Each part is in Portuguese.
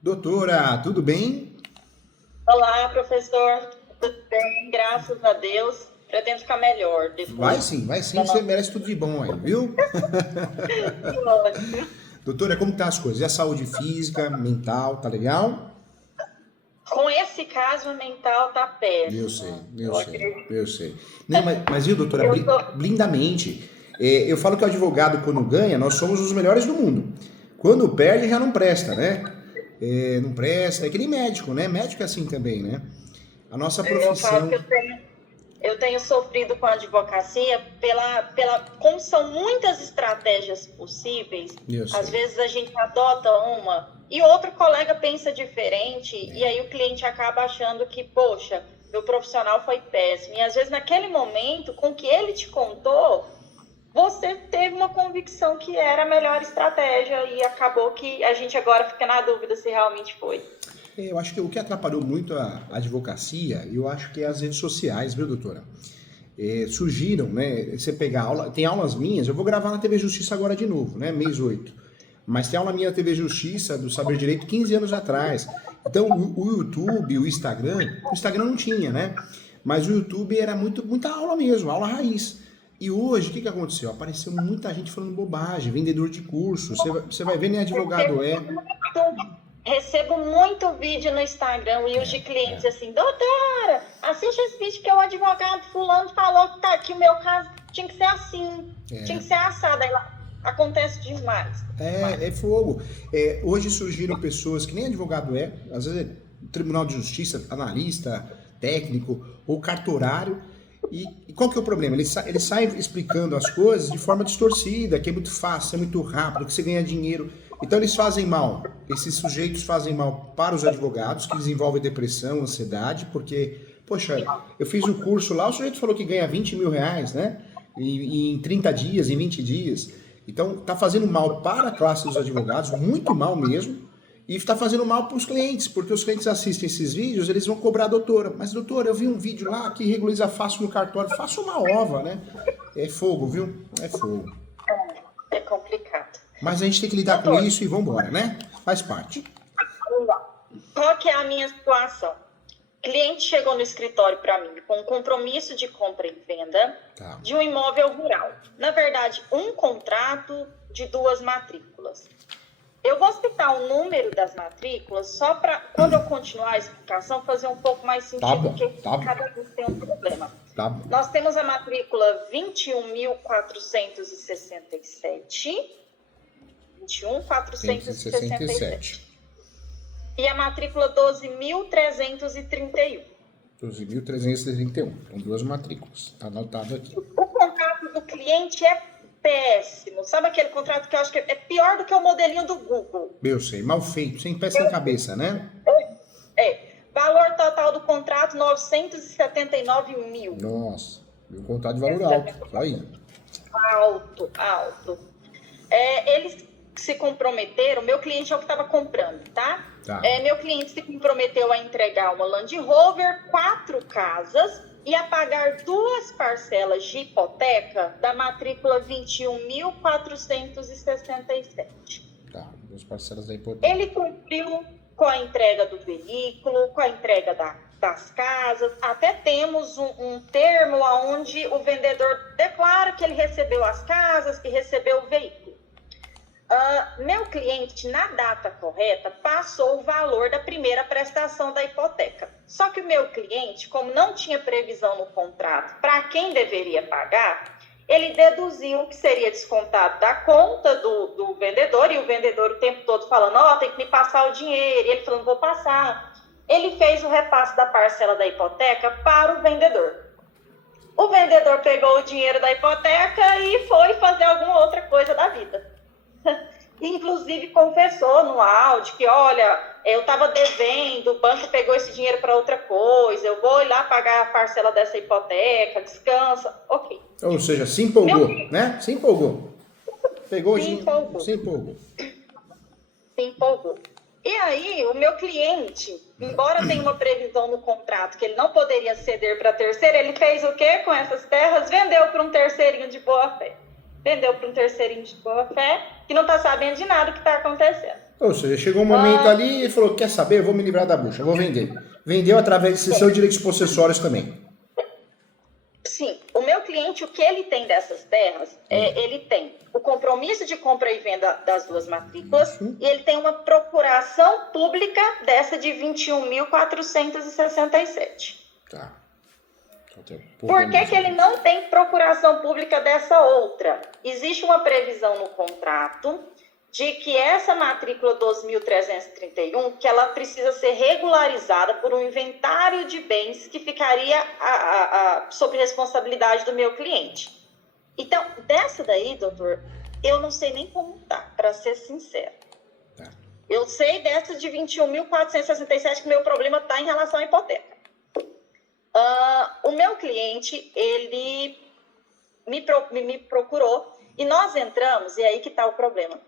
Doutora, tudo bem? Olá, professor. Tudo bem? Graças a Deus. Pretendo ficar melhor depois Vai sim, da você nossa. merece tudo de bom aí, viu? Que ótimo. Doutora, como tá as coisas? E a saúde física, mental, tá legal? Com esse caso, a mental tá Eu sei, péssima. eu Eu sei, acredito. eu sei. Não, mas viu, doutora, Eu tô. blindamente. Eu falo que o advogado, quando ganha, nós somos os melhores do mundo. Quando perde, já não presta, né? Não presta, é que nem médico, né? Médico é assim também, né? A nossa Eu falo que profissão. eu tenho sofrido com a advocacia como são muitas estratégias possíveis. Eu Às sei. vezes a gente adota uma e outro colega pensa diferente, e aí o cliente acaba achando que, poxa, meu profissional foi péssimo. E às vezes naquele momento, com o que ele te contou, você teve uma convicção que era a melhor estratégia e acabou que a gente agora fica na dúvida se realmente foi. Eu acho que o que atrapalhou muito a advocacia, eu acho que é as redes sociais, viu, doutora? Surgiram, né? Você pegar aula, tem aulas minhas, eu vou gravar na TV Justiça agora de novo, né? Mês 8. Mas tem aula minha na TV Justiça do Saber Direito 15 anos atrás. Então o YouTube, o Instagram não tinha, né? Mas o YouTube era muita aula mesmo, aula raiz. E hoje, o que aconteceu? Apareceu muita gente falando bobagem, vendedor de curso. Você vai ver, nem advogado Recebo é. muito, recebo muito vídeo no Instagram, reels de clientes assim, doutora, assiste esse vídeo que o advogado fulano falou que tá aqui o meu caso, tinha que ser assim, tinha que ser assado. Aí lá, acontece demais, demais. É fogo. Hoje surgiram pessoas que nem advogado é, às vezes é Tribunal de Justiça, analista, técnico ou cartorário. E qual que é o problema? Eles saem explicando as coisas de forma distorcida, que é muito fácil, é muito rápido, que você ganha dinheiro. Então eles fazem mal. Esses sujeitos fazem mal para os advogados, que desenvolvem depressão, ansiedade, porque, poxa, eu fiz o curso lá, o sujeito falou que ganha 20 mil reais, né? E em 30 dias, em 20 dias. Então, está fazendo mal para a classe dos advogados, muito mal mesmo, e está fazendo mal para os clientes, porque os clientes assistem esses vídeos, eles vão cobrar a doutora. Mas, doutora, eu vi um vídeo lá que regulariza fácil no cartório, faça uma ova, né? É fogo, viu? É fogo. É complicado. Mas a gente tem que lidar com Doutor, isso e vamos embora, né? Faz parte. qual que é a minha situação? Cliente chegou no escritório para mim com um compromisso de compra e venda Tá. de um imóvel rural. Na verdade, um contrato de 2 matrículas. Eu vou citar o número das matrículas só para, quando eu continuar a explicação, fazer um pouco mais Tá sentido, bom, porque tá bom, cada vez tem um problema. tá bom. Nós temos a matrícula 21.467, 167. 21.467, e a matrícula 12.331. 12.331. São duas matrículas. Tá anotado aqui. O contrato do cliente é péssimo. Sabe aquele contrato que eu acho que é pior do que o modelinho do Google? Eu sei, mal feito, sem pé sem cabeça, né? Valor total do contrato, 979 mil. Nossa, meu contrato de valor alto. Só aí. Alto, alto. Eles se comprometeram, meu cliente é o que estava comprando, tá? Tá. Meu cliente se comprometeu a entregar uma Land Rover, 4 casas e a pagar 2 parcelas de hipoteca da matrícula 21.467. Tá. Duas parcelas da hipoteca. Ele cumpriu com a entrega do veículo, com a entrega das casas. Até temos um termo onde o vendedor declara que ele recebeu as casas, que recebeu o veículo. Meu cliente, na data correta, passou o valor da primeira prestação da hipoteca. Só que o meu cliente, como não tinha previsão no contrato para quem deveria pagar, ele deduziu que seria descontado da conta do vendedor, e o vendedor o tempo todo falando, tem que me passar o dinheiro, e ele falando, vou passar. Ele fez o repasse da parcela da hipoteca para o vendedor. O vendedor pegou o dinheiro da hipoteca e foi fazer alguma outra coisa da vida. Inclusive confessou no áudio que, olha, eu estava devendo, o banco pegou esse dinheiro para outra coisa, eu vou ir lá pagar a parcela dessa hipoteca, descansa, ok. Ou seja, se empolgou, né? Se empolgou. Pegou o Se dinheiro, empolgou, se empolgou. se empolgou. E aí, o meu cliente, embora tenha uma previsão no contrato que ele não poderia ceder para terceiro, ele fez o quê com essas terras? Vendeu para um terceirinho de boa fé. vendeu para um terceirinho de boa fé, que não está sabendo de nada do que está acontecendo. Ou seja, chegou um momento ali e falou, quer saber, eu vou me livrar da bucha, eu vou vender. Vendeu através de cessão de direitos possessórios também. Sim, o meu cliente, o que ele tem dessas terras, ele tem o compromisso de compra e venda das duas matrículas e ele tem uma procuração pública dessa de 21.467. Tá. Por que ele não tem procuração pública dessa outra? Existe uma previsão no contrato de que essa matrícula 2.331, que ela precisa ser regularizada por um inventário de bens que ficaria sob responsabilidade do meu cliente. Então, dessa daí, doutor, eu não sei nem como tá, para ser sincero. Tá. Eu sei dessa de 21.467 que meu problema está em relação à hipoteca. O meu cliente, ele me procurou e nós entramos, e aí que está o problema.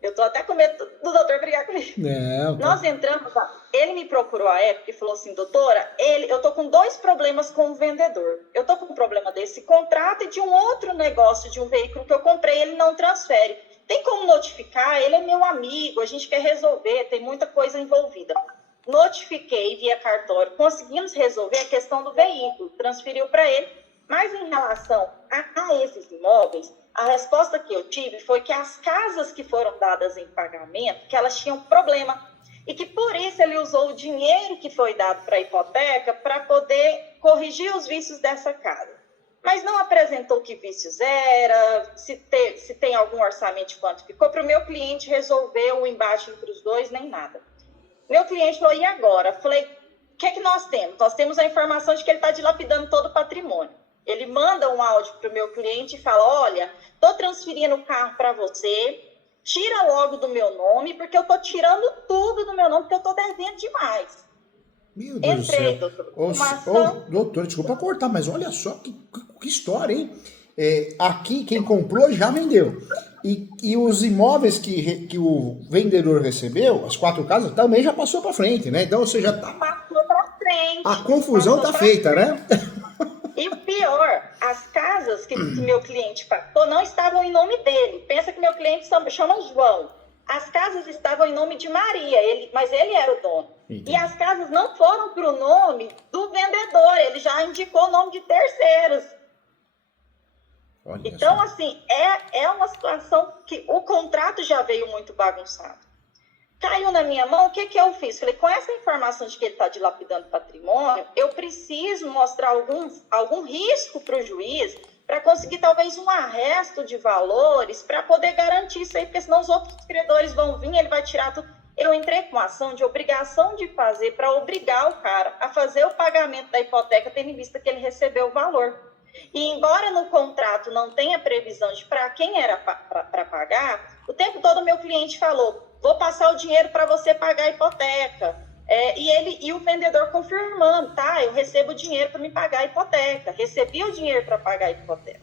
Eu tô até com medo do doutor brigar comigo. Não, Nós entramos, ele me procurou à época e falou assim, doutora, eu tô com 2 problemas com o vendedor. Eu tô com um problema desse contrato e de um outro negócio, de um veículo que eu comprei, ele não transfere. Tem como notificar? Ele é meu amigo, a gente quer resolver, tem muita coisa envolvida. Notifiquei via cartório, conseguimos resolver a questão do veículo, transferiu para ele, mas em relação a esses imóveis, a resposta que eu tive foi que as casas que foram dadas em pagamento, que elas tinham problema, e que por isso ele usou o dinheiro que foi dado para a hipoteca para poder corrigir os vícios dessa casa. Mas não apresentou que vícios era, se tem algum orçamento de quanto ficou, para o meu cliente resolver o embate entre os dois, nem nada. Meu cliente falou, e agora? Falei, o que nós temos? Nós temos a informação de que ele está dilapidando todo o patrimônio. Ele manda um áudio para o meu cliente e fala, olha, estou transferindo o carro para você, tira logo do meu nome, porque eu estou tirando tudo do meu nome, porque eu estou devendo demais. Meu Deus Entrei, do céu. doutor. Doutor, desculpa cortar, mas olha só que história, hein? Aqui, quem comprou já vendeu. E os imóveis que o vendedor recebeu, as 4 casas, também já passou para frente, né? Então você já tá... Passou para frente. A confusão tá feita, né? E o pior, as casas que meu cliente pagou não estavam em nome dele. Pensa que meu cliente chama João. As casas estavam em nome de Maria, mas ele era o dono. Entendi. E as casas não foram para o nome do vendedor, ele já indicou o nome de terceiros. Olha então, assim, é uma situação que o contrato já veio muito bagunçado. Caiu na minha mão, o que eu fiz? Falei, com essa informação de que ele está dilapidando patrimônio, eu preciso mostrar algum risco para o juiz para conseguir talvez um arresto de valores para poder garantir isso aí, porque senão os outros credores vão vir, ele vai tirar tudo. Eu entrei com ação de obrigação de fazer para obrigar o cara a fazer o pagamento da hipoteca, tendo em vista que ele recebeu o valor. E embora no contrato não tenha previsão de para quem era para pagar, o tempo todo o meu cliente falou, vou passar o dinheiro para você pagar a hipoteca. E o vendedor confirmando, tá? Eu recebo o dinheiro para me pagar a hipoteca. Recebi o dinheiro para pagar a hipoteca.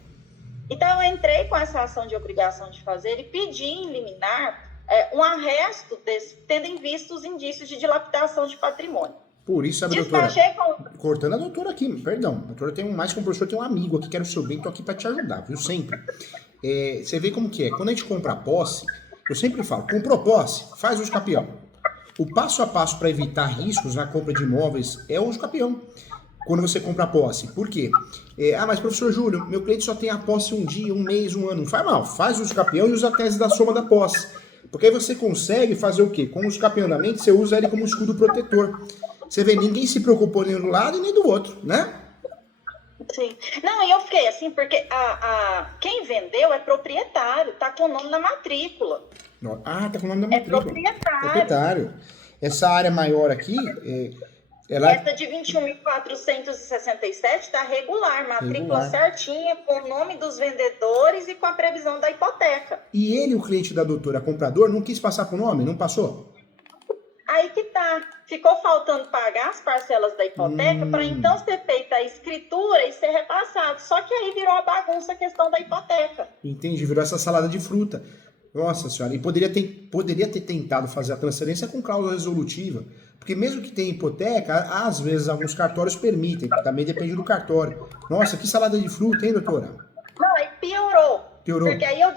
Então, eu entrei com essa ação de obrigação de fazer e pedi em liminar um arresto tendo em vista os indícios de dilapidação de patrimônio. Por isso, sabe, doutora, cortando a doutora aqui, perdão, a doutora tem mais que um professor, tem um amigo aqui, quero o seu bem, tô aqui para te ajudar, viu, sempre. Você vê como que é, quando a gente compra a posse, eu sempre falo, comprou posse, faz uso capião. O passo a passo para evitar riscos na compra de imóveis é o uso capião. Quando você compra a posse. Por quê? Mas professor Júlio, meu cliente só tem a posse um dia, um mês, um ano. Não faz mal, faz uso capião e usa a tese da soma da posse. Porque aí você consegue fazer o quê? Com o uso capião da mente, você usa ele como escudo protetor. Você vê, ninguém se preocupou nem do lado e nem do outro, né? Sim. Não, e eu fiquei assim, porque quem vendeu é proprietário, tá com o nome na matrícula. Tá com o nome da matrícula. É proprietário. Essa área maior aqui, essa de 21.467 está regular, matrícula certinha, com o nome dos vendedores e com a previsão da hipoteca. E ele, o cliente da doutora, comprador, não quis passar pro nome? Não passou? Aí que tá. Ficou faltando pagar as parcelas da hipoteca para então ser feita a escritura e ser repassado. Só que aí virou a bagunça a questão da hipoteca. Entendi, virou essa salada de fruta. Nossa senhora, e poderia ter tentado fazer a transferência com cláusula resolutiva, porque mesmo que tenha hipoteca, às vezes alguns cartórios permitem, também depende do cartório. Nossa, que salada de fruta, hein, doutora? Não, aí piorou. Piorou. Porque aí eu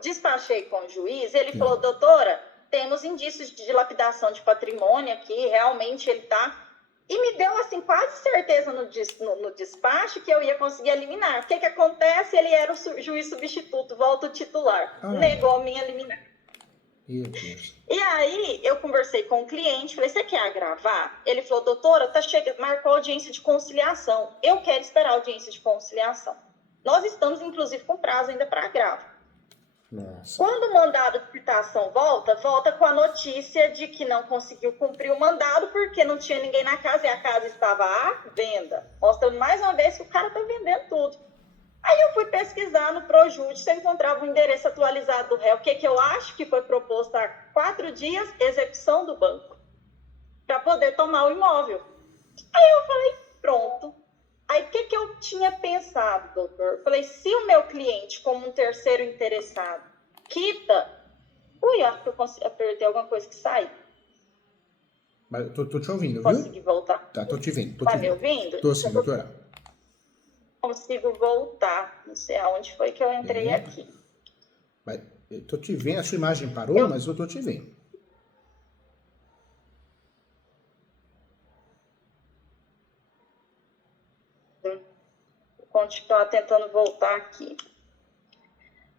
despachei com o juiz, ele falou, doutora, temos indícios de dilapidação de patrimônio aqui, realmente ele está... E me deu, assim, quase certeza no despacho que eu ia conseguir eliminar. O que acontece? Ele era o juiz substituto, volta o titular. Negou a minha liminar. Meu Deus. E aí, eu conversei com o cliente, falei, você quer agravar? Ele falou, doutora, marcou audiência de conciliação. Eu quero esperar a audiência de conciliação. Nós estamos, inclusive, com prazo ainda para agravo. Nossa. Quando o mandado de citação volta com a notícia de que não conseguiu cumprir o mandado porque não tinha ninguém na casa e a casa estava à venda. Mostrando mais uma vez que o cara está vendendo tudo. Aí eu fui pesquisar no Projúdice se eu encontrava o endereço atualizado do réu. O que eu acho que foi proposto há 4 dias? Execução do banco. Para poder tomar o imóvel. Aí eu falei, pronto. Aí o que eu tinha pensado, doutor? Falei, se o meu cliente, como um terceiro interessado, quita... Ui, acho que eu apertei alguma coisa que saiu. Mas tô te ouvindo, viu? Consegui voltar? Tá, tô te vendo. Tá me ouvindo? Tô sim, doutora. Consigo voltar. Não sei aonde foi que eu entrei aqui. Mas eu tô te vendo, a sua imagem parou, mas eu tô te vendo. Vou continuar tentando voltar aqui.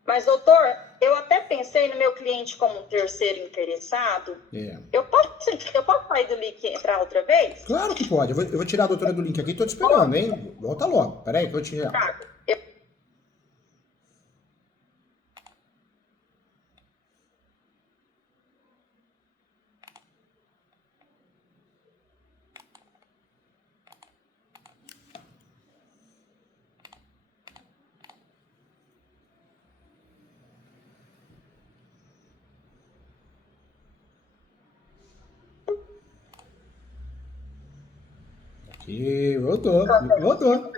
Mas, doutor, eu até pensei no meu cliente como um terceiro interessado. Eu posso sair do link e entrar outra vez? Claro que pode. Eu vou tirar a doutora do link aqui. Tô te esperando, hein? Volta logo. Peraí que eu vou tirar. Tá. Aqui, voltou. Voltou.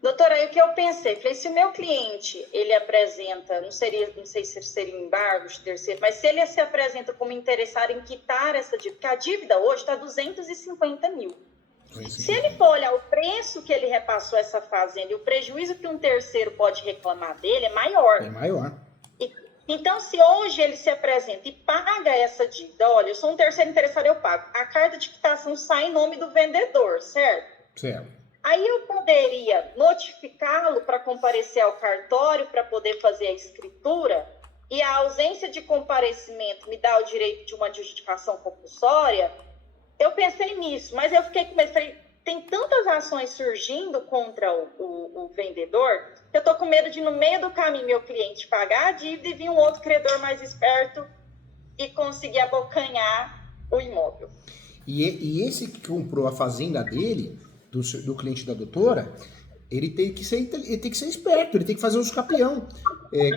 Doutora, aí o que eu pensei? Falei, se o meu cliente, ele apresenta, não sei se seria um embargo de terceiro, mas se ele se apresenta como interessado em quitar essa dívida, porque a dívida hoje está 250 mil. Se ele for olhar o preço que ele repassou essa fazenda e o prejuízo que um terceiro pode reclamar dele é maior. É maior. Então, se hoje ele se apresenta e paga essa dívida, olha, eu sou um terceiro interessado, eu pago. A carta de quitação sai em nome do vendedor, certo? Certo. Aí eu poderia notificá-lo para comparecer ao cartório para poder fazer a escritura e a ausência de comparecimento me dá o direito de uma adjudicação compulsória. Eu pensei nisso, mas eu fiquei com medo. Tem tantas ações surgindo contra o vendedor que eu estou com medo de, no meio do caminho, meu cliente pagar a dívida e vir um outro credor mais esperto e conseguir abocanhar o imóvel. E esse que comprou a fazenda dele, do cliente da doutora, ele tem que ser esperto, ele tem que fazer um escapeão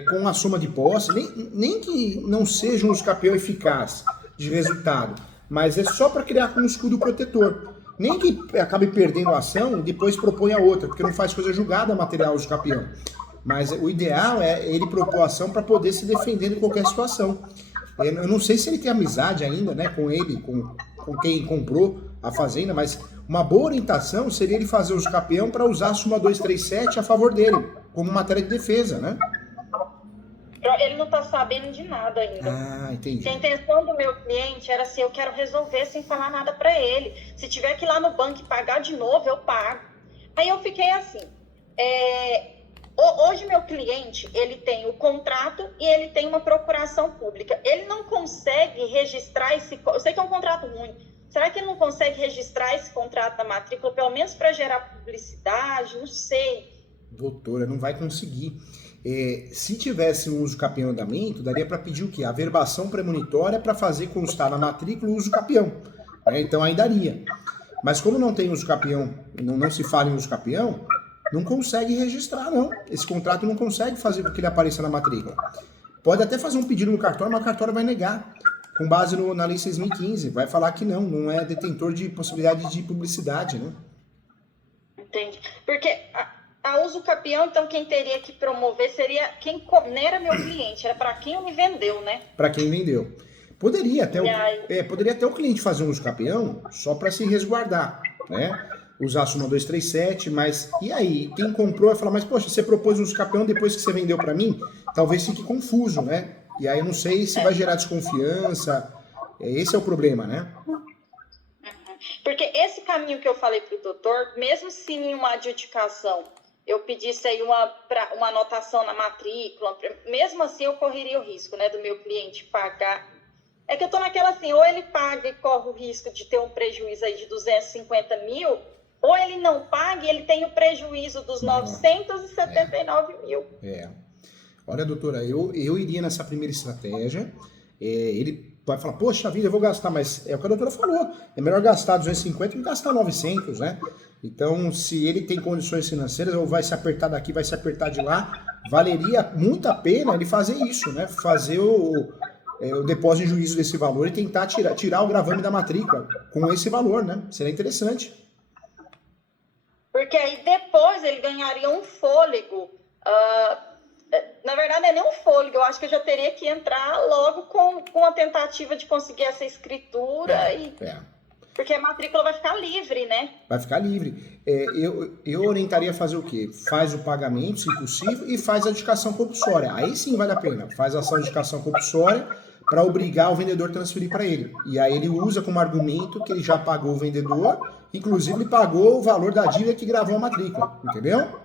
com a soma de posse, nem que não seja um escapeão eficaz de resultado, mas é só para criar como escudo protetor. Nem que acabe perdendo a ação e depois propõe a outra, porque não faz coisa julgada material de campeão. Mas o ideal é ele propor a ação para poder se defender em qualquer situação. Eu não sei se ele tem amizade ainda, né, com ele, com quem comprou a fazenda, mas uma boa orientação seria ele fazer o campeão para usar a súmula 237 a favor dele, como matéria de defesa, né? Ele não está sabendo de nada ainda. Ah, entendi. A intenção do meu cliente era assim, eu quero resolver sem falar nada para ele. Se tiver que ir lá no banco e pagar de novo, eu pago. Aí eu fiquei assim, hoje meu cliente, ele tem o contrato e ele tem uma procuração pública. Ele não consegue registrar eu sei que é um contrato ruim. Será que ele não consegue registrar esse contrato da matrícula, pelo menos para gerar publicidade? Não sei. Doutora, não vai conseguir. Se tivesse um uso capião em andamento, daria para pedir o quê? A verbação premonitória para fazer constar na matrícula o uso capião. Então aí daria. Mas como não tem uso capião, não se fala em uso capião, não consegue registrar, não. Esse contrato não consegue fazer com que ele apareça na matrícula. Pode até fazer um pedido no cartório, mas o cartório vai negar. Com base na lei 6.015. Vai falar que não é detentor de possibilidade de publicidade, né? Entendi. Porque... A uso capião, então, quem teria que promover seria não era meu cliente, era para quem me vendeu, né? Para quem vendeu. Poderia até o cliente fazer um uso capião só para se resguardar, né? usar a súmula 237, mas e aí? Quem comprou vai falar, mas poxa, você propôs um campeão depois que você vendeu para mim? Talvez fique confuso, né? E aí eu não sei se vai gerar desconfiança. Esse é o problema, né? Porque esse caminho que eu falei para o doutor, mesmo se em uma adjudicação eu pedisse aí uma anotação na matrícula, mesmo assim eu correria o risco, né, do meu cliente pagar. É que eu tô naquela assim, ou ele paga e corre o risco de ter um prejuízo aí de 250 mil, ou ele não paga e ele tem o prejuízo dos 979 mil. Olha, doutora, eu iria nessa primeira estratégia. Ele vai falar, poxa vida, eu vou gastar, mas é o que a doutora falou, é melhor gastar 250 do que gastar 900, né? Então, se ele tem condições financeiras, ou vai se apertar daqui, vai se apertar de lá, valeria muito a pena ele fazer isso, né? Fazer o depósito em juízo desse valor e tentar tirar o gravame da matrícula com esse valor, né? Seria interessante. Porque aí depois ele ganharia um fôlego. Na verdade, não é nem um fôlego, eu acho que eu já teria que entrar logo com a tentativa de conseguir essa escritura. Porque a matrícula vai ficar livre, né? Vai ficar livre. Eu orientaria a fazer o quê? Faz o pagamento, se possível, e faz a adjudicação compulsória. Aí sim vale a pena. Faz a ação de adjudicação compulsória para obrigar o vendedor a transferir para ele. E aí ele usa como argumento que ele já pagou o vendedor, inclusive ele pagou o valor da dívida que gravou a matrícula. Entendeu?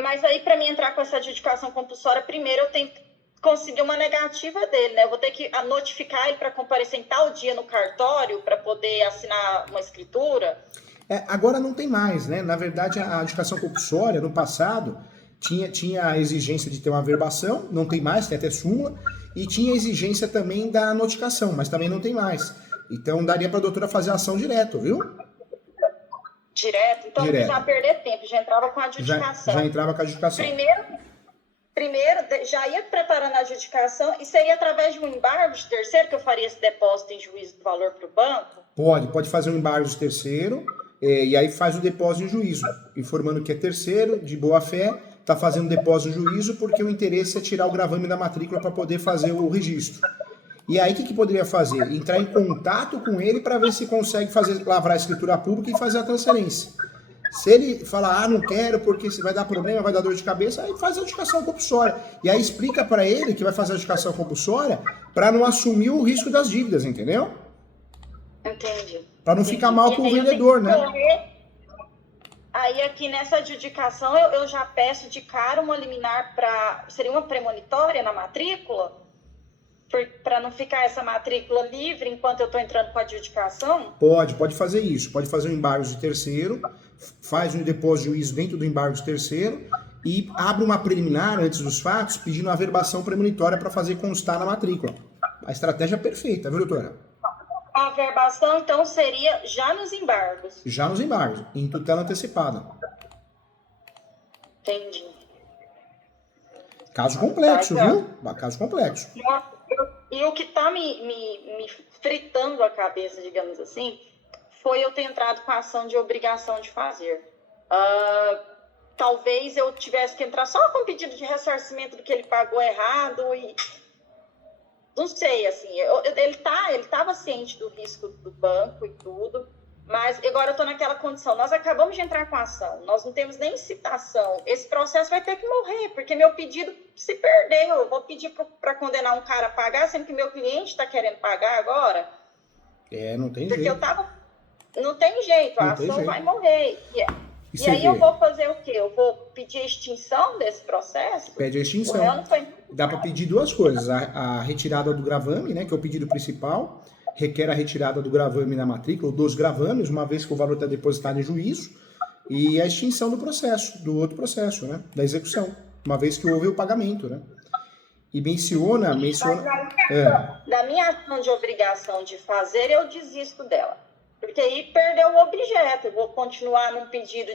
Mas aí, para mim entrar com essa adjudicação compulsória, primeiro eu tenho que conseguir uma negativa dele, né? Eu vou ter que notificar ele para comparecer em tal dia no cartório para poder assinar uma escritura. Agora não tem mais, né? Na verdade, a adjudicação compulsória, no passado, tinha a exigência de ter uma averbação, não tem mais, tem até súmula, e tinha a exigência também da notificação, mas também não tem mais. Então, daria para a doutora fazer a ação direto, viu? Direto? Então, Direto. Já perder tempo, já entrava com a adjudicação. Já entrava com a adjudicação. Primeiro, já ia preparando a adjudicação e seria através de um embargo de terceiro que eu faria esse depósito em juízo do valor para o banco? Pode fazer um embargo de terceiro e aí faz o depósito em juízo, informando que é terceiro, de boa fé, está fazendo depósito em juízo porque o interesse é tirar o gravame da matrícula para poder fazer o registro. E aí o que poderia fazer? Entrar em contato com ele para ver se consegue lavrar a escritura pública e fazer a transferência. Se ele falar, não quero porque se vai dar problema, vai dar dor de cabeça, aí faz a adjudicação compulsória. E aí explica para ele que vai fazer a adjudicação compulsória para não assumir o risco das dívidas, entendeu? Entendi. Para não ficar mal com o vendedor, né? Aí aqui nessa adjudicação eu já peço de cara uma liminar para... Seria uma premonitória na matrícula? Para não ficar essa matrícula livre enquanto eu estou entrando com a adjudicação? Pode fazer isso. Pode fazer um embargo de terceiro, faz um depósito de juízo dentro do embargo de terceiro e abre uma preliminar antes dos fatos pedindo uma averbação premonitória para fazer constar na matrícula. A estratégia é perfeita, viu, doutora? A averbação, então, seria já nos embargos? Já nos embargos, em tutela antecipada. Entendi. Caso complexo, viu? Caso complexo. E o que está me fritando a cabeça, digamos assim, foi eu ter entrado com a ação de obrigação de fazer. Talvez eu tivesse que entrar só com pedido de ressarcimento do que ele pagou errado e... Não sei, assim, ele estava ciente do risco do banco e tudo, mas agora eu estou naquela condição. Nós acabamos de entrar com a ação, nós não temos nem citação. Esse processo vai ter que morrer, porque meu pedido se perdeu. Eu vou pedir para condenar um cara a pagar, sendo que meu cliente está querendo pagar agora. Não tem porque jeito. Não tem jeito, a ação vai morrer. E aí eu vou fazer o quê? Eu vou pedir a extinção desse processo? Pede a extinção. Dá para pedir duas coisas. A retirada do gravame, né, que é o pedido principal, requer a retirada do gravame na matrícula, ou dos gravames, uma vez que o valor está depositado em juízo, e a extinção do processo, do outro processo, né, da execução, uma vez que houve o pagamento, né. E menciona... Da minha ação de obrigação de fazer, eu desisto dela. Porque aí perdeu o objeto. Eu vou continuar num pedido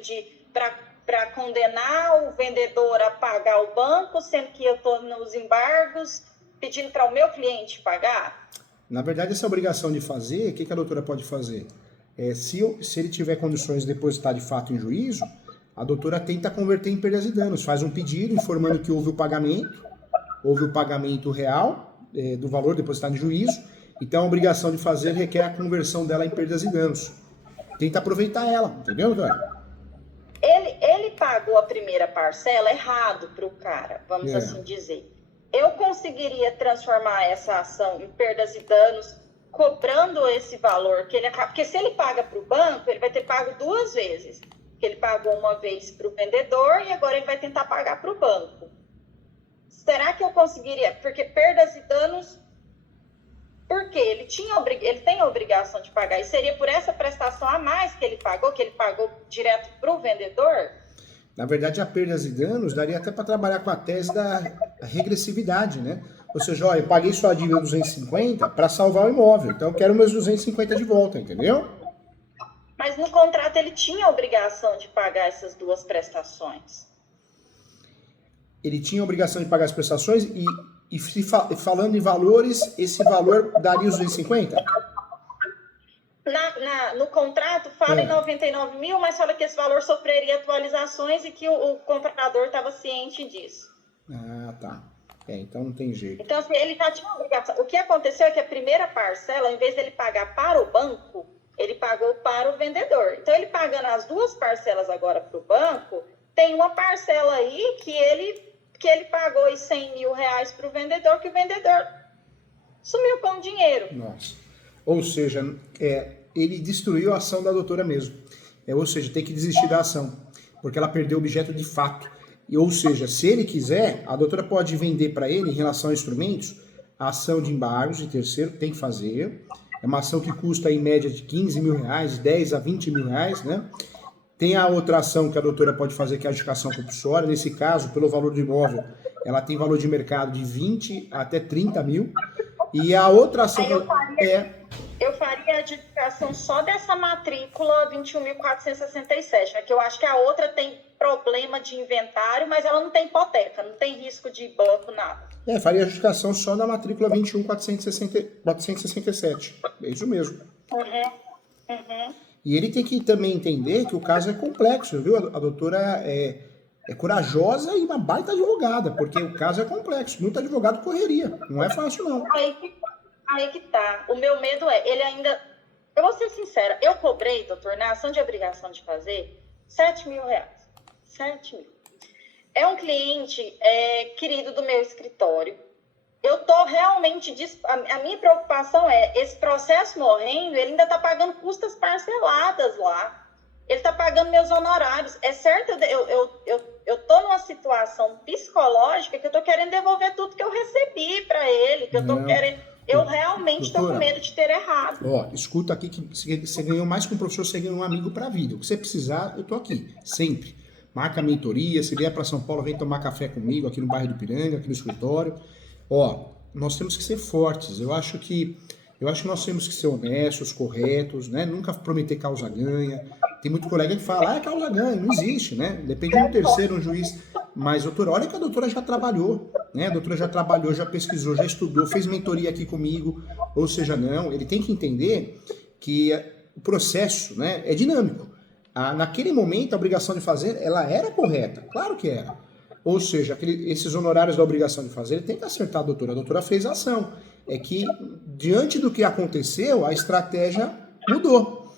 para condenar o vendedor a pagar o banco, sendo que eu estou nos embargos, pedindo para o meu cliente pagar. Na verdade, essa obrigação de fazer, o que a doutora pode fazer? Se ele tiver condições de depositar de fato em juízo, a doutora tenta converter em perdas e danos. Faz um pedido informando que houve o pagamento real do valor depositado em juízo. Então, a obrigação de fazer requer a conversão dela em perdas e danos. tenta aproveitar ela, entendeu, doutora? Ele pagou a primeira parcela errado para o cara, vamos assim dizer. Eu conseguiria transformar essa ação em perdas e danos cobrando esse valor que ele acaba. Porque se ele paga para o banco, ele vai ter pago 2 vezes. Porque ele pagou uma vez para o vendedor e agora ele vai tentar pagar para o banco. Será que eu conseguiria? Porque perdas e danos, porque ele tem a obrigação de pagar. E seria por essa prestação a mais que ele pagou direto para o vendedor? Na verdade, a perdas e danos daria até para trabalhar com a tese da regressividade, né? Ou seja, olha, eu paguei sua dívida 250 para salvar o imóvel, então eu quero meus 250 de volta, entendeu? Mas no contrato ele tinha a obrigação de pagar essas 2 prestações. Ele tinha a obrigação de pagar as prestações falando em valores, esse valor daria os 250? No contrato fala em 99 mil, mas fala que esse valor sofreria atualizações e que o comprador estava ciente disso. Ah, tá. Então não tem jeito. Então, assim, ele já tinha obrigação. O que aconteceu é que a primeira parcela, ao invés dele pagar para o banco, ele pagou para o vendedor. Então, ele pagando as 2 parcelas agora para o banco, tem uma parcela aí que ele pagou aí 100 mil reais para o vendedor, que o vendedor sumiu com o dinheiro. Nossa. Ou seja, ele destruiu a ação da doutora mesmo. Ou seja, tem que desistir da ação, porque ela perdeu o objeto de fato. Ou seja, se ele quiser, a doutora pode vender para ele, em relação a instrumentos, a ação de embargos de terceiro, tem que fazer. É uma ação que custa em média de 15 mil reais, 10 a 20 mil reais, né? Tem a outra ação que a doutora pode fazer, que é a adjudicação compulsória. Nesse caso, pelo valor do imóvel, ela tem valor de mercado de 20 até 30 mil. E a outra ação... Eu faria a adjudicação só dessa matrícula 21.467, né? Que eu acho que a outra tem problema de inventário, mas ela não tem hipoteca, não tem risco de banco, nada. Faria a adjudicação só da matrícula 21.467. É isso mesmo. E ele tem que também entender que o caso é complexo, viu? A doutora é corajosa e uma baita advogada, porque o caso é complexo. Muito advogado correria. Não é fácil, não. Aí que tá. O meu medo ele ainda... Eu vou ser sincera, eu cobrei, doutor, na ação de obrigação de fazer, 7 mil reais. 7 mil. É um cliente querido do meu escritório. Eu tô realmente... A minha preocupação esse processo morrendo, ele ainda tá pagando custas parceladas lá. Ele tá pagando meus honorários. É certo, eu tô numa situação psicológica que eu tô querendo devolver tudo que eu recebi para ele, que eu tô querendo... Eu realmente estou com medo de ter errado. Escuta aqui que você ganhou mais que um professor, você ganhou um amigo para a vida. O que você precisar, eu tô aqui, sempre. Marca a mentoria, se vier para São Paulo, vem tomar café comigo aqui no bairro do Piranga, aqui no escritório. Nós temos que ser fortes. Eu acho que nós temos que ser honestos, corretos, né? Nunca prometer causa ganha. Tem muito colega que fala, é causa ganha, não existe, né? Depende de um terceiro, um juiz. Mas, doutora, olha que a doutora já trabalhou, né? A doutora já trabalhou, já pesquisou, já estudou, fez mentoria aqui comigo. Ou seja, não, ele tem que entender que o processo, né, é dinâmico. Naquele momento, a obrigação de fazer, ela era correta, claro que era. Ou seja, esses honorários da obrigação de fazer, ele tem que acertar a doutora. A doutora fez a ação. É que, diante do que aconteceu, a estratégia mudou.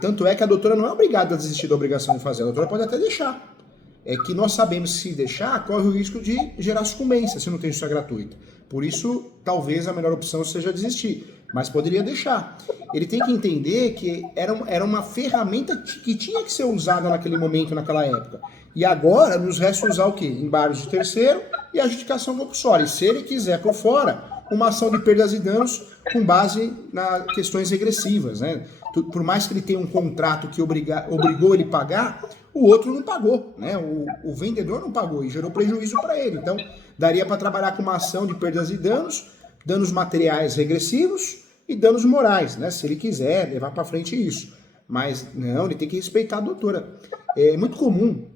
Tanto é que a doutora não é obrigada a desistir da obrigação de fazer, a doutora pode até deixar. É que nós sabemos que se deixar, corre o risco de gerar sucumbência se não tem justiça gratuita. Por isso, talvez a melhor opção seja desistir, mas poderia deixar. Ele tem que entender que era uma ferramenta que tinha que ser usada naquele momento, naquela época. E agora nos resta usar o quê? Embargos de terceiro e adjudicação compulsória. E se ele quiser por fora, uma ação de perdas e danos com base nas questões regressivas, né? Por mais que ele tenha um contrato que obrigou ele a pagar, o outro não pagou, né? O vendedor não pagou e gerou prejuízo para ele. Então, daria para trabalhar com uma ação de perdas e danos materiais regressivos e danos morais, né? Se ele quiser levar para frente isso. Mas não, ele tem que respeitar a doutora. É muito comum,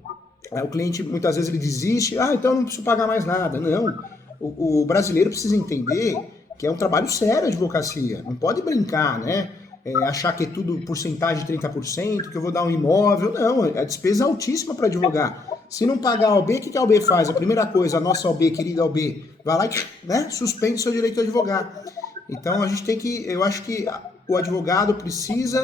o cliente muitas vezes ele desiste, então eu não preciso pagar mais nada. Não, o brasileiro precisa entender que é um trabalho sério a advocacia. Não pode brincar, né? Achar que é tudo porcentagem de 30%, que eu vou dar um imóvel. Não, a despesa é altíssima para advogar. Se não pagar a OB, o que a OB faz? A primeira coisa, a nossa OB, querida OB, vai lá e, né, suspende seu direito de advogar. Então a gente tem que, eu acho que o advogado precisa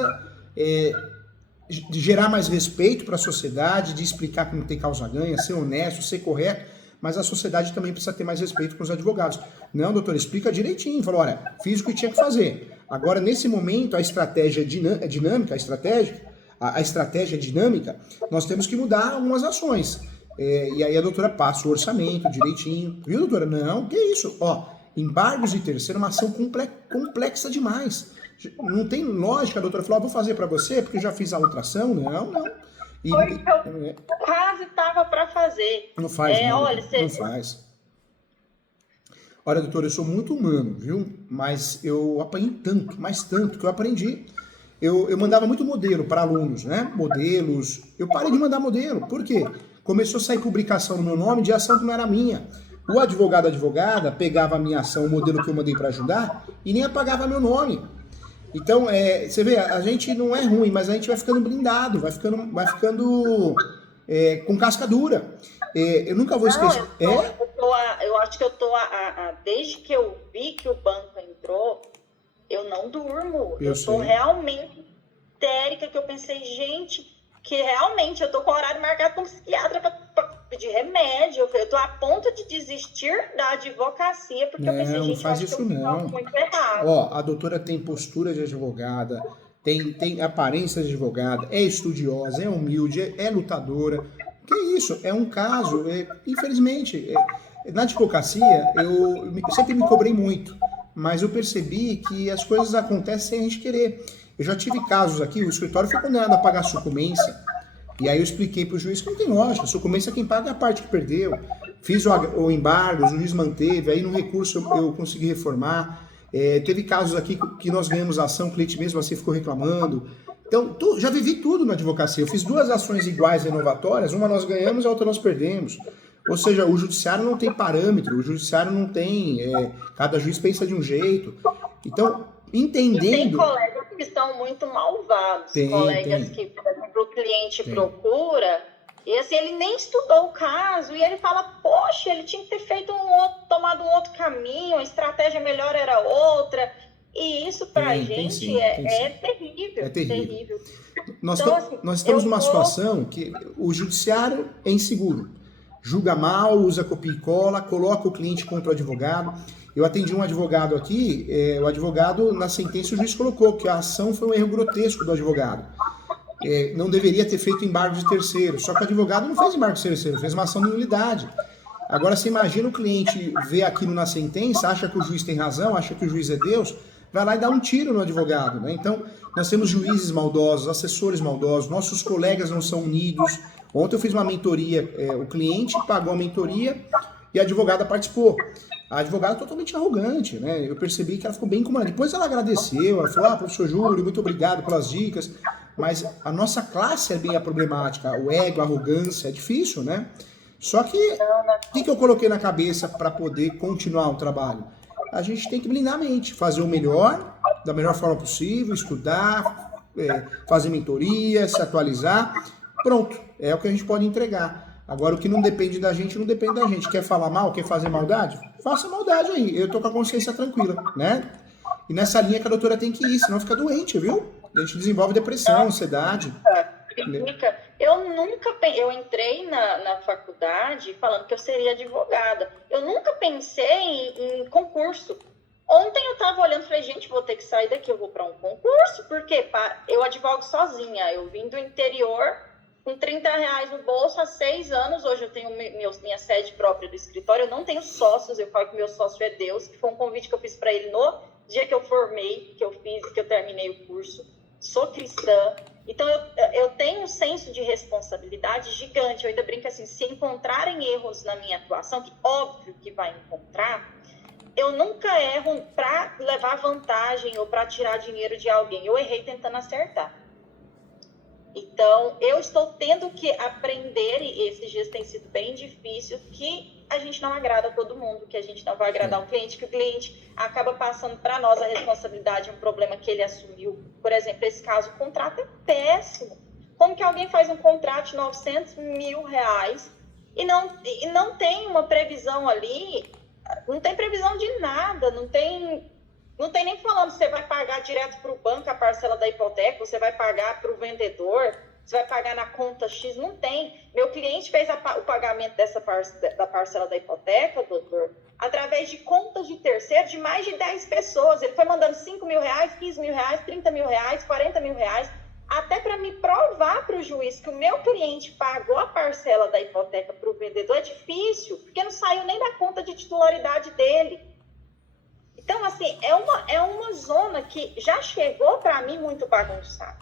de gerar mais respeito para a sociedade, de explicar que não tem causa-ganha, ser honesto, ser correto, mas a sociedade também precisa ter mais respeito com os advogados. Não, doutor, explica direitinho. Falou, olha, fiz o que tinha que fazer. Agora, nesse momento, a estratégia dinâmica, a estratégia dinâmica, nós temos que mudar algumas ações. E aí a doutora passa o orçamento direitinho. Viu, doutora? Não, que isso? Ó, embargos de terceiro é uma ação complexa demais. Não tem lógica, a doutora falou, vou fazer para você porque eu já fiz a outra ação. Não. E, foi que eu quase estava para fazer. Não faz, não. Olha, não faz. Olha, doutora, eu sou muito humano, viu? Mas eu apanhei tanto, mas tanto, que eu aprendi. Eu mandava muito modelo para alunos, né? Modelos. Eu parei de mandar modelo. Por quê? Começou a sair publicação no meu nome de ação que não era minha. O advogado, advogada, pegava a minha ação, o modelo que eu mandei para ajudar, e nem apagava meu nome. Então, você vê, a gente não é ruim, mas a gente vai ficando blindado, vai ficando com casca dura. Eu nunca vou esquecer. Eu acho que eu tô, desde que eu vi que o banco entrou, eu não durmo. Eu tô realmente histérica, que eu pensei, gente, que realmente eu tô com o horário marcado com um psiquiatra para pedir remédio. Eu tô a ponto de desistir da advocacia, porque eu pensei, gente, faz isso não. Muito errado. Ó, a doutora tem postura de advogada, tem aparência de advogada, é estudiosa, é humilde, é lutadora. Que isso? É um caso, infelizmente, na advocacia eu sempre me cobrei muito, mas eu percebi que as coisas acontecem sem a gente querer. Eu já tive casos aqui, o escritório foi condenado a pagar sucumbência, e aí eu expliquei para o juiz que não tem lógica, sucumbência quem paga é a parte que perdeu. Fiz o embargo, o juiz manteve, aí no recurso eu consegui reformar. Teve casos aqui que nós ganhamos a ação, o cliente mesmo assim ficou reclamando. Então, já vivi tudo na advocacia. Eu fiz 2 ações iguais renovatórias, uma nós ganhamos, a outra nós perdemos. Ou seja, o judiciário não tem parâmetro, o judiciário não tem... cada juiz pensa de um jeito. Então, entendendo... E tem colegas que são muito malvados. Colegas que, por exemplo, o cliente procura... E assim, ele nem estudou o caso e ele fala, poxa, ele tinha que ter feito tomado um outro caminho, a estratégia melhor era outra. E isso pra gente é terrível. É terrível. Nós estamos numa situação que o judiciário é inseguro. Julga mal, usa copia e cola, coloca o cliente contra o advogado. Eu atendi um advogado aqui, o advogado, na sentença, o juiz colocou que a ação foi um erro grotesco do advogado. Não deveria ter feito embargo de terceiro. Só que o advogado não fez embargo de terceiro, fez uma ação de nulidade. Agora, você imagina o cliente ver aquilo na sentença, acha que o juiz tem razão, acha que o juiz é Deus, vai lá e dá um tiro no advogado, né? Então, nós temos juízes maldosos, assessores maldosos, nossos colegas não são unidos. Ontem eu fiz uma mentoria, o cliente pagou a mentoria e a advogada participou. A advogada totalmente arrogante, né? Eu percebi que ela ficou bem incomodada. Depois ela agradeceu, ela falou, professor Júlio, muito obrigado pelas dicas. Mas a nossa classe é bem a problemática, o ego, a arrogância, é difícil, né? Só que, o que eu coloquei na cabeça para poder continuar o trabalho? A gente tem que blindar a mente, fazer o melhor, da melhor forma possível, estudar, fazer mentoria, se atualizar. Pronto, é o que a gente pode entregar. Agora, o que não depende da gente, não depende da gente. Quer falar mal, quer fazer maldade? Faça maldade aí, eu tô com a consciência tranquila, né? E nessa linha que a doutora tem que ir, senão fica doente, viu? A gente desenvolve depressão, ansiedade. Eu entrei na faculdade falando que eu seria advogada. Eu nunca pensei em concurso. Ontem eu estava olhando e falei, gente, vou ter que sair daqui, eu vou para um concurso, porque eu advogo sozinha. Eu vim do interior com R$30 no bolso há 6 anos. Hoje eu tenho minha sede própria do escritório. Eu não tenho sócios, eu falo que meu sócio é Deus, que foi um convite que eu fiz para ele no dia que eu formei, que eu terminei o curso. Sou cristã, então eu tenho um senso de responsabilidade gigante. Eu ainda brinco assim, se encontrarem erros na minha atuação, que óbvio que vai encontrar, eu nunca erro para levar vantagem ou para tirar dinheiro de alguém. Eu errei tentando acertar. Então, eu estou tendo que aprender, e esses dias tem sido bem difícil, que a gente não agrada a todo mundo, que a gente não vai agradar o cliente, que o cliente acaba passando para nós a responsabilidade, um problema que ele assumiu. Por exemplo, esse caso, o contrato é péssimo. Como que alguém faz um contrato de R$900 mil e não tem uma previsão ali, não tem previsão de nada, não tem Não tem nem falando se você vai pagar direto para o banco a parcela da hipoteca, você vai pagar para o vendedor, você vai pagar na conta X, não tem. Meu cliente fez o pagamento da parcela da hipoteca, doutor, através de contas de terceiro de mais de 10 pessoas. Ele foi mandando 5 mil reais, 15 mil reais, 30 mil reais, 40 mil reais, até para me provar para o juiz que o meu cliente pagou a parcela da hipoteca para o vendedor é difícil, porque não saiu nem da conta de titularidade dele. Então, assim, é uma zona que já chegou para mim muito bagunçada.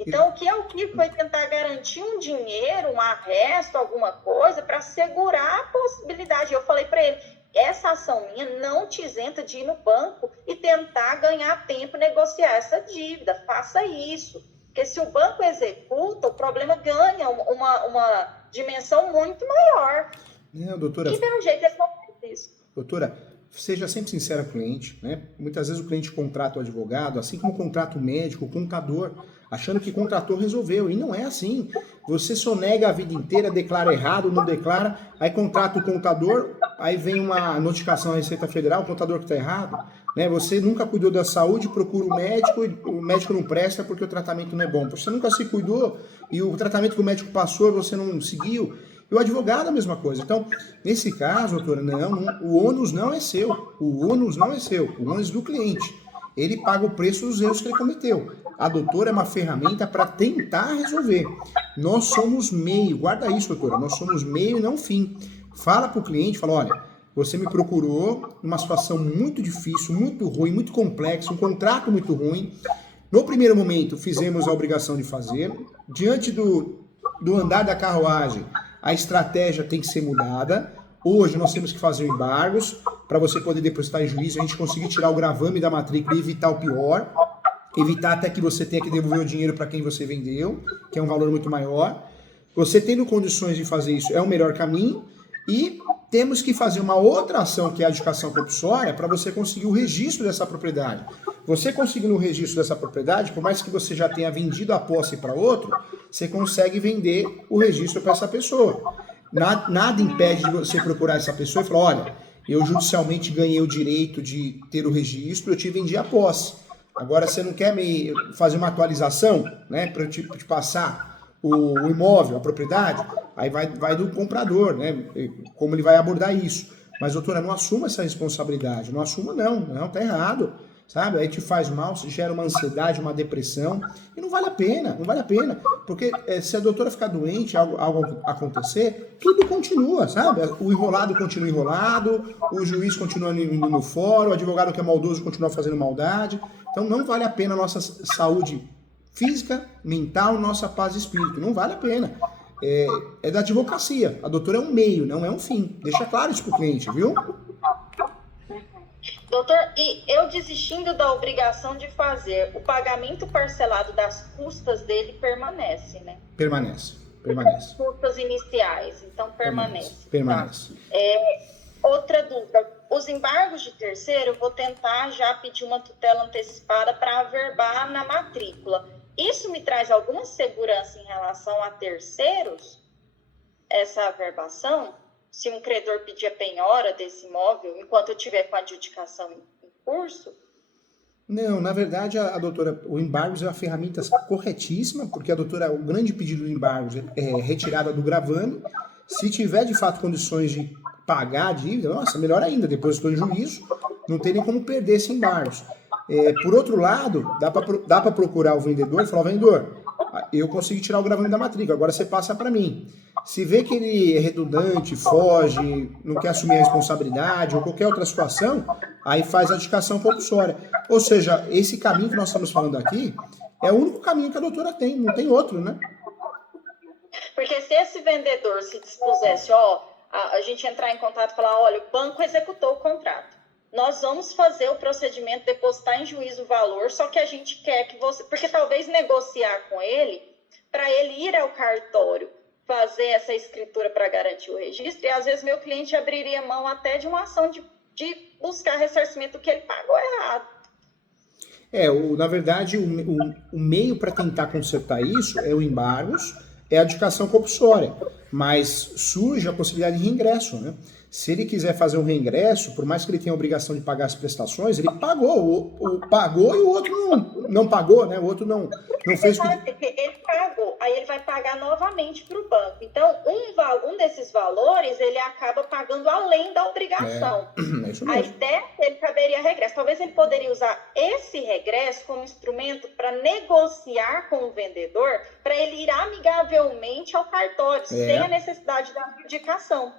Então, o que eu quis foi tentar garantir um dinheiro, um arresto, alguma coisa, para segurar a possibilidade. Eu falei para ele, essa ação minha não te isenta de ir no banco e tentar ganhar tempo e negociar essa dívida. Faça isso. Porque se o banco executa, o problema ganha uma dimensão muito maior. Não, doutora... E, pelo jeito, eles não fazem isso. Doutora, seja sempre sincera com o cliente, né? Muitas vezes o cliente contrata o advogado, assim como contrata o médico, o contador, achando que contratou, resolveu. E não é assim. Você sonega a vida inteira, declara errado, não declara, aí contrata o contador, aí vem uma notificação da Receita Federal, o contador que está errado. Né? Você nunca cuidou da saúde, procura o médico, e o médico não presta porque o tratamento não é bom. Você nunca se cuidou e o tratamento que o médico passou você não seguiu. E o advogado a mesma coisa. Então, nesse caso, doutora, o ônus não é seu. O ônus não é seu. O ônus é do cliente. Ele paga o preço dos erros que ele cometeu. A doutora é uma ferramenta para tentar resolver. Nós somos meio. Guarda isso, doutora. Nós somos meio e não fim. Fala para o cliente, fala, olha, você me procurou numa situação muito difícil, muito ruim, muito complexa, um contrato muito ruim. No primeiro momento, fizemos a obrigação de fazer. Diante do andar da carruagem, a estratégia tem que ser mudada. Hoje nós temos que fazer embargos para você poder depositar em juízo, a gente conseguir tirar o gravame da matrícula e evitar o pior, evitar até que você tenha que devolver o dinheiro para quem você vendeu, que é um valor muito maior. Você tendo condições de fazer isso é o melhor caminho e temos que fazer uma outra ação, que é a adjudicação compulsória, para você conseguir o registro dessa propriedade. Você conseguindo o registro dessa propriedade, por mais que você já tenha vendido a posse para outro, você consegue vender o registro para essa pessoa. Nada impede de você procurar essa pessoa e falar, olha, eu judicialmente ganhei o direito de ter o registro, eu te vendi a posse. Agora você não quer me fazer uma atualização, né, para eu te passar o imóvel, a propriedade? Aí vai do comprador, né, como ele vai abordar isso. Mas, doutora, não assuma essa responsabilidade, não assuma não, tá errado. Sabe? Aí te faz mal, gera uma ansiedade, uma depressão, e não vale a pena, porque se a doutora ficar doente, algo acontecer, tudo continua, sabe? O enrolado continua enrolado, o juiz continua indo no fórum, o advogado que é maldoso continua fazendo maldade, então não vale a pena a nossa saúde física, mental, nossa paz de espírito, não vale a pena. É da advocacia, a doutora é um meio, não é um fim, deixa claro isso pro cliente, viu? Doutor, e eu desistindo da obrigação de fazer, o pagamento parcelado das custas dele permanece, né? Permanece. As custas iniciais, então permanece. Permanece. Tá? Outra dúvida, os embargos de terceiro, eu vou tentar já pedir uma tutela antecipada para averbar na matrícula. Isso me traz alguma segurança em relação a terceiros, essa averbação? Se um credor pedir a penhora desse imóvel, enquanto eu estiver com a adjudicação em curso? Não, na verdade, a doutora, o embargos é uma ferramenta corretíssima, porque a doutora, o grande pedido do embargos é retirada do gravame. Se tiver, de fato, condições de pagar a dívida, nossa, melhor ainda, depois estou em juízo, não tem nem como perder esse embargos. Por outro lado, dá para procurar o vendedor e falar, vendedor, eu consegui tirar o gravame da matrícula, agora você passa para mim. Se vê que ele é redundante, foge, não quer assumir a responsabilidade ou qualquer outra situação, aí faz a adjudicação compulsória. Ou seja, esse caminho que nós estamos falando aqui é o único caminho que a doutora tem, não tem outro, né? Porque se esse vendedor se dispusesse, a gente entrar em contato e falar, olha, o banco executou o contrato. Nós vamos fazer o procedimento, depositar em juízo o valor, só que a gente quer que você... Porque talvez negociar com ele, para ele ir ao cartório, fazer essa escritura para garantir o registro, e às vezes meu cliente abriria mão até de uma ação de buscar ressarcimento que ele pagou errado. Na verdade, o meio para tentar consertar isso é o embargos, é a adjudicação compulsória. mas surge a possibilidade de reingresso, né? Se ele quiser fazer um reingresso, por mais que ele tenha a obrigação de pagar as prestações, ele pagou, pagou e o outro não pagou, né? O outro não fez... Ele pagou, aí ele vai pagar novamente para o banco. Então, um desses valores, ele acaba pagando além da obrigação. É isso mesmo. Aí ele caberia regresso. Talvez ele poderia usar esse regresso como instrumento para negociar com o vendedor, para ele ir amigavelmente ao cartório, sem a necessidade da adjudicação.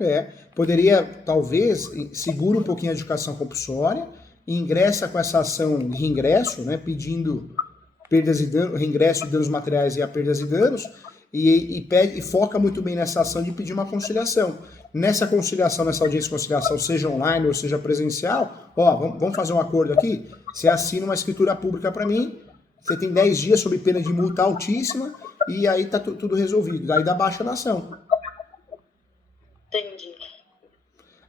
Poderia, talvez, segura um pouquinho a adjudicação compulsória, ingressa com essa ação de reingresso, né, pedindo perdas e danos, reingresso de danos materiais e a perdas e danos, e foca muito bem nessa ação de pedir uma conciliação. Nessa conciliação, nessa audiência de conciliação, seja online ou seja presencial, vamos fazer um acordo aqui? Você assina uma escritura pública para mim, você tem 10 dias sob pena de multa altíssima, e aí tá tudo resolvido. Aí dá baixa na ação. Entendi.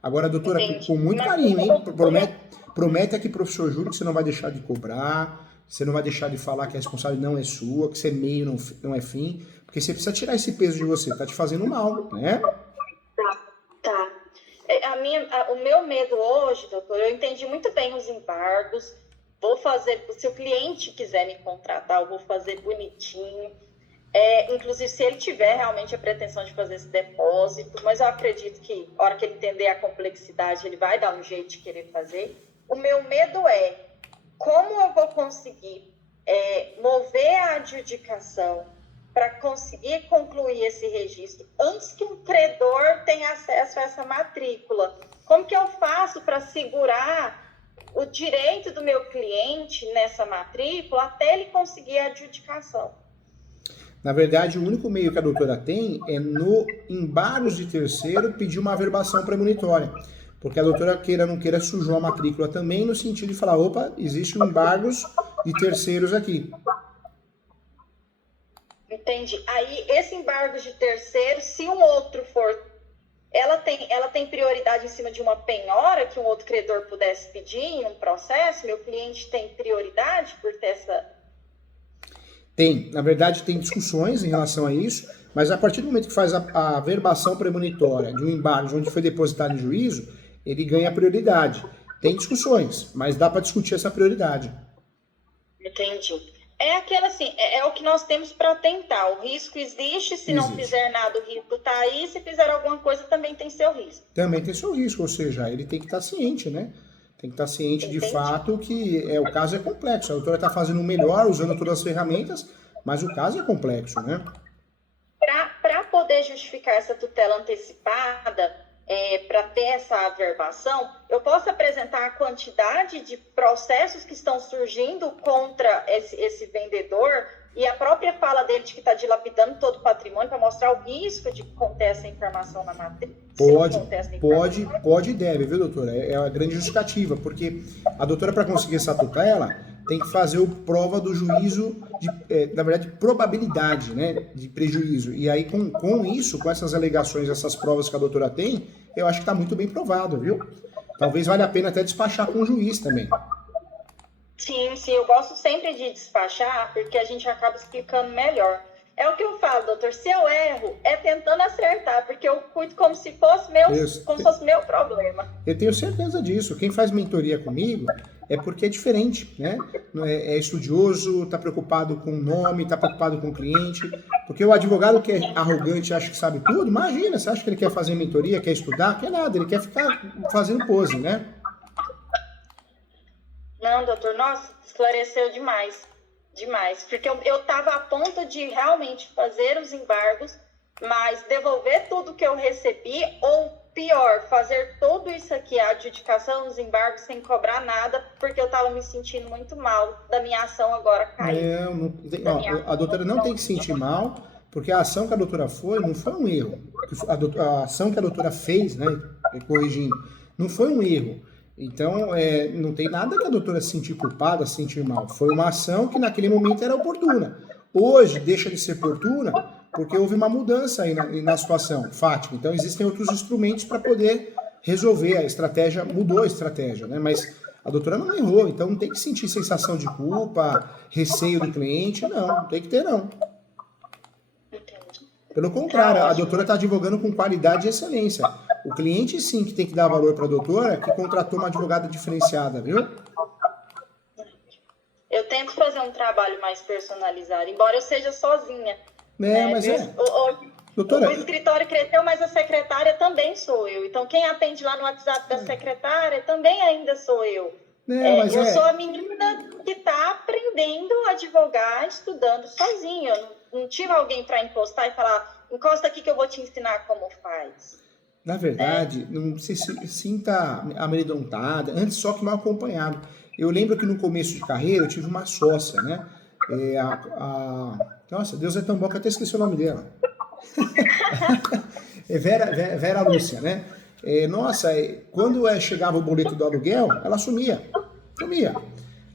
Agora, doutora, com muito carinho, hein? Promete aqui, professor Júlio, que você não vai deixar de cobrar, você não vai deixar de falar que a responsabilidade não é sua, que ser meio não é fim, porque você precisa tirar esse peso de você, tá te fazendo mal, né? Tá. O meu medo hoje, doutor, eu entendi muito bem os embargos, vou fazer, se o cliente quiser me contratar, eu vou fazer bonitinho. Inclusive, se ele tiver realmente a pretensão de fazer esse depósito, mas eu acredito que, na hora que ele entender a complexidade, ele vai dar um jeito de querer fazer. O meu medo é como eu vou conseguir mover a adjudicação para conseguir concluir esse registro antes que um credor tenha acesso a essa matrícula. Como que eu faço para segurar o direito do meu cliente nessa matrícula até ele conseguir a adjudicação? Na verdade, o único meio que a doutora tem é no embargos de terceiro pedir uma averbação premonitória. Porque a doutora, queira ou não queira, sujou a matrícula também no sentido de falar, opa, existe um embargos de terceiros aqui. Entendi. Aí, esse embargo de terceiros, se um outro for... Ela tem prioridade em cima de uma penhora que um outro credor pudesse pedir em um processo? Meu cliente tem prioridade por ter essa... Tem, na verdade tem discussões em relação a isso, mas a partir do momento que faz a averbação premonitória de um embargo onde foi depositado em juízo, ele ganha prioridade. Tem discussões, mas dá para discutir essa prioridade. Entendi. É aquela assim, é o que nós temos para tentar. O risco existe, se não fizer nada, o risco está aí, se fizer alguma coisa também tem seu risco. Também tem seu risco, ou seja, ele tem que estar ciente, né? Tem que estar ciente de fato que o caso é complexo. A doutora está fazendo o melhor, usando todas as ferramentas, mas o caso é complexo, né? Para poder justificar essa tutela antecipada, para ter essa averbação, eu posso apresentar a quantidade de processos que estão surgindo contra esse vendedor e a própria fala dele de que está dilapidando todo o patrimônio para mostrar o risco de conter essa informação na matriz? Pode e deve, viu, doutora? É a grande justificativa, porque a doutora, para conseguir essa tutela, tem que fazer prova do juízo, na verdade, probabilidade, né, de prejuízo. E aí, com isso, com essas alegações, essas provas que a doutora tem, eu acho que está muito bem provado, viu? Talvez valha a pena até despachar com o juiz também. Sim, eu gosto sempre de despachar, porque a gente acaba explicando melhor. É o que eu falo, doutor, se eu erro, é tentando acertar, porque eu cuido como se fosse meu problema. Eu tenho certeza disso. Quem faz mentoria comigo é porque é diferente, né? É estudioso, está preocupado com o nome, está preocupado com o cliente. Porque o advogado que é arrogante, acha que sabe tudo, imagina, você acha que ele quer fazer mentoria, quer estudar? Quer nada, ele quer ficar fazendo pose, né? Não, doutor, nossa, esclareceu demais, porque eu estava a ponto de realmente fazer os embargos, mas devolver tudo que eu recebi, ou pior, fazer tudo isso aqui, a adjudicação, os embargos, sem cobrar nada, porque eu estava me sentindo muito mal da minha ação agora cair. A doutora não tem que se sentir mal, porque a ação que a doutora não foi um erro. A ação que a doutora fez, né, corrigindo, não foi um erro. Então, não tem nada que a doutora se sentir culpada, se sentir mal. Foi uma ação que naquele momento era oportuna. Hoje deixa de ser oportuna porque houve uma mudança aí na situação fática. Então, existem outros instrumentos para poder resolver. A estratégia mudou a estratégia, né? Mas a doutora não errou, então não tem que sentir sensação de culpa, receio do cliente. Não tem que ter, não. Pelo contrário, Tá a ótimo. doutora está advogando com qualidade e excelência. O cliente sim que tem que dar valor para a doutora, que contratou uma advogada diferenciada, viu? Eu tento fazer um trabalho mais personalizado, embora eu seja sozinha. Mas doutora, O escritório cresceu, mas a secretária também sou eu. Então, quem atende lá no WhatsApp da secretária também ainda sou eu. Eu sou a menina que está aprendendo a advogar, estudando sozinha. Eu não tive alguém para encostar e falar, encosta aqui que eu vou te ensinar como faz. na verdade, não se sinta amedrontada, antes só que mal acompanhado. Eu lembro que no começo de carreira eu tive uma sócia, né? Nossa, Deus é tão bom que eu até esqueci o nome dela. É Vera Lúcia, né? Quando chegava o boleto do aluguel, ela sumia.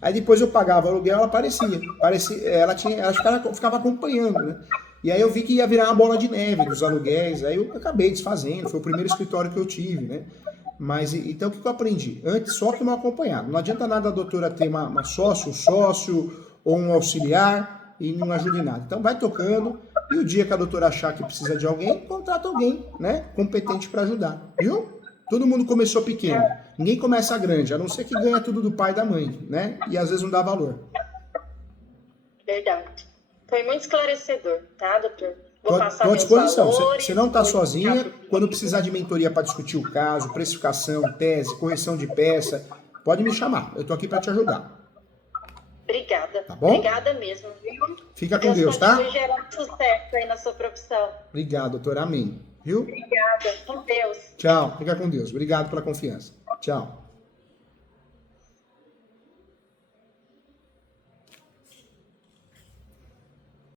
Aí depois eu pagava o aluguel, ela aparecia. Ela ficava acompanhando, né? E aí eu vi que ia virar uma bola de neve dos aluguéis, aí eu acabei desfazendo, foi o primeiro escritório que eu tive, né? Mas, então, o que eu aprendi? Antes, só que mal acompanhado. Não adianta nada a doutora ter uma sócio, um sócio ou um auxiliar e não ajuda em nada. Então, vai tocando e o dia que a doutora achar que precisa de alguém, contrata alguém, né? Competente para ajudar, viu? Todo mundo começou pequeno. Ninguém começa grande, a não ser que ganha tudo do pai e da mãe, né? E às vezes não dá valor. Verdade. Foi muito esclarecedor, tá, doutor? Vou passar Estou à disposição. valores, Você não está sozinha. Quando precisar de mentoria para discutir o caso, precificação, tese, correção de peça, pode me chamar. Eu estou aqui para te ajudar. Obrigada. Tá bom? Obrigada mesmo, viu? Fica com Deus, tá? Continue gerando sucesso aí na sua profissão. Obrigado, doutor. Amém. Viu? Obrigada. Com Deus. Tchau. Fica com Deus. Obrigado pela confiança. Tchau.